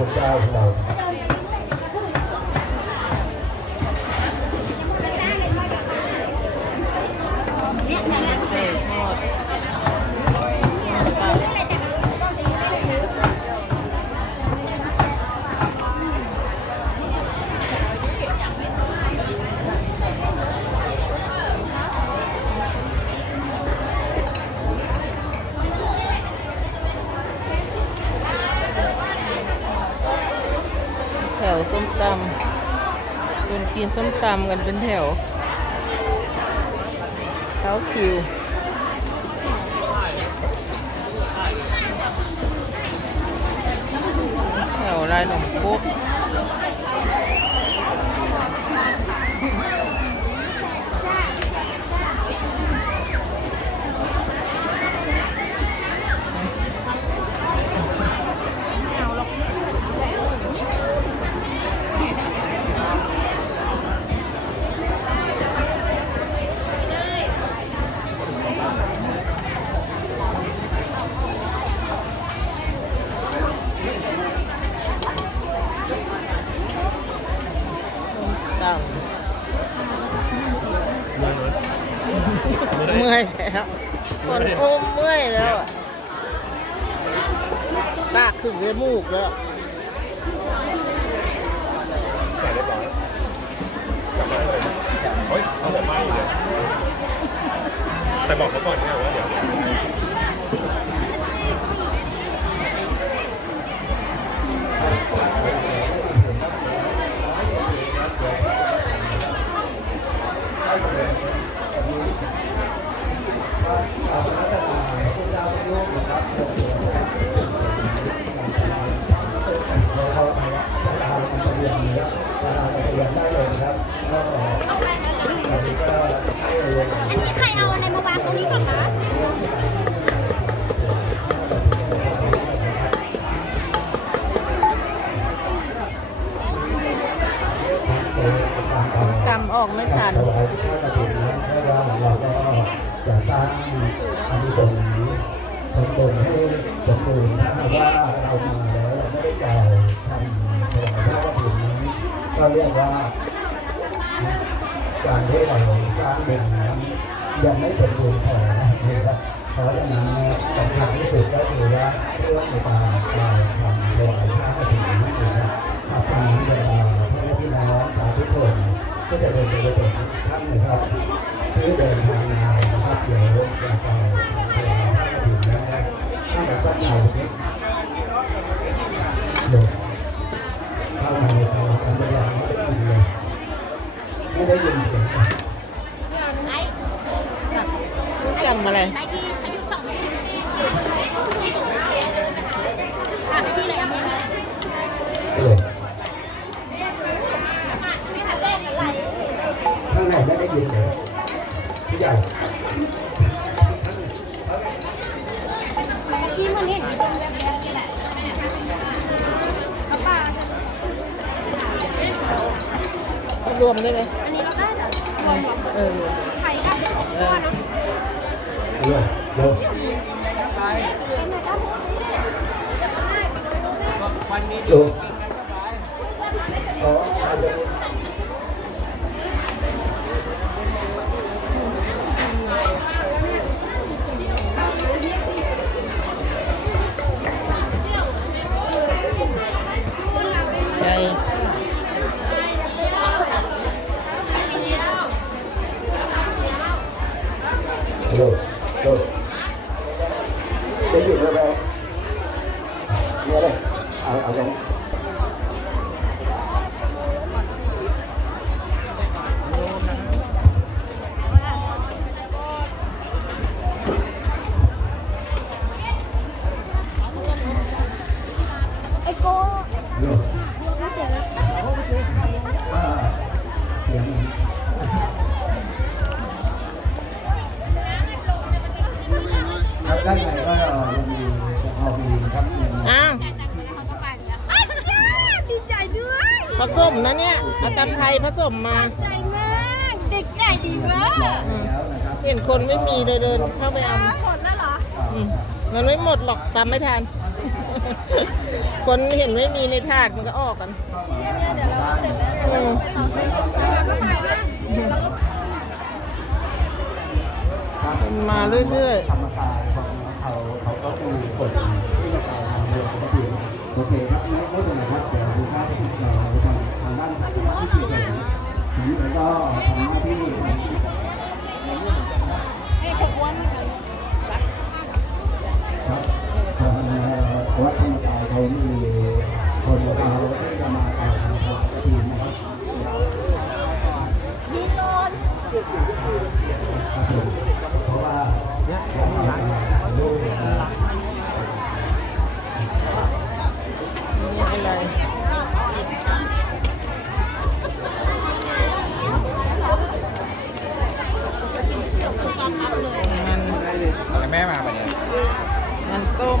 คุณเจ้าของเราเด็ทอดแถวส้ม ตำคนกินส้มตำกันเป็นแถวเขาคิวแถวลายหนมคุก เมื่อยแล้วคนอุ้มเมื่อยแล้วอะลาขึ้นเลยมูกแล้วเฮ้ยเขาบอกไม่เลยแต่บอกเขาก่อนเนี่ยว่าเดี๋ยวาก็จะสร้างอันนี้ตรงนี้สมบูรณ์ให้สมบูรณ์ถ้าหากว่าเรามาแล้วเราไม่ได้จ่ายทำถวายข้ากระถิ่นนั้ก็เรียกว่าการที่เราสร้างเป็นนั้นยังไม่สมบูรณ์พอนะครับเพราะฉะนั้นสำคัญที่สุดก็คือว่าเรื่องในการการทำถวาย นนะครับที่เดินทางมานะครับเดี๋ยวจะไปถวายพระกฐินนะครับถ้าแบบต้องเอานี้เดี๋ยวเข้ามาในตลาดการเวลาไม่ได้ยินเลย ไม่ได้ยินเสียง ไอ้ นี่จำอะไร ไอ้ที่อายุสองปีอะไปที่ไหนอะไม่มี เลย ไม่ทันเล่นอะไร ข้างในไม่ได้ยินเลยพี่ใหญ่ ที่มันเห็นเอาป่ะ รวมได้ไหมอันนี้เราได้เหรอรวมเหรอเออรวมไข่ได้ก้อนนะเร็วเร็วเป็นไงบ้างเร็ เร็ อ้าวดีใจด้วยผสมนะเนี่ยอาการย์ไทยผสมมา ใจมากเด็กใจดีมากเห็นคนไม่มีเลยเดินเข้าไปเอาหมดแล้วเหรอมันไม่หมดหรอกตามไม่ทัน คนเห็นไม่มีในถาดมันก็ออกกันเป็นมาเรื่อยๆธรรมกายเขาเขาก็มีกฎ เคครับแล้วแล้วเป็นไงครับเดี๋ยวดูภท่เราทางทางด้านที่สี่เลยผมแล้วก็ทางด้านที่ครับ trời Mẹ mà mày Ngành tôm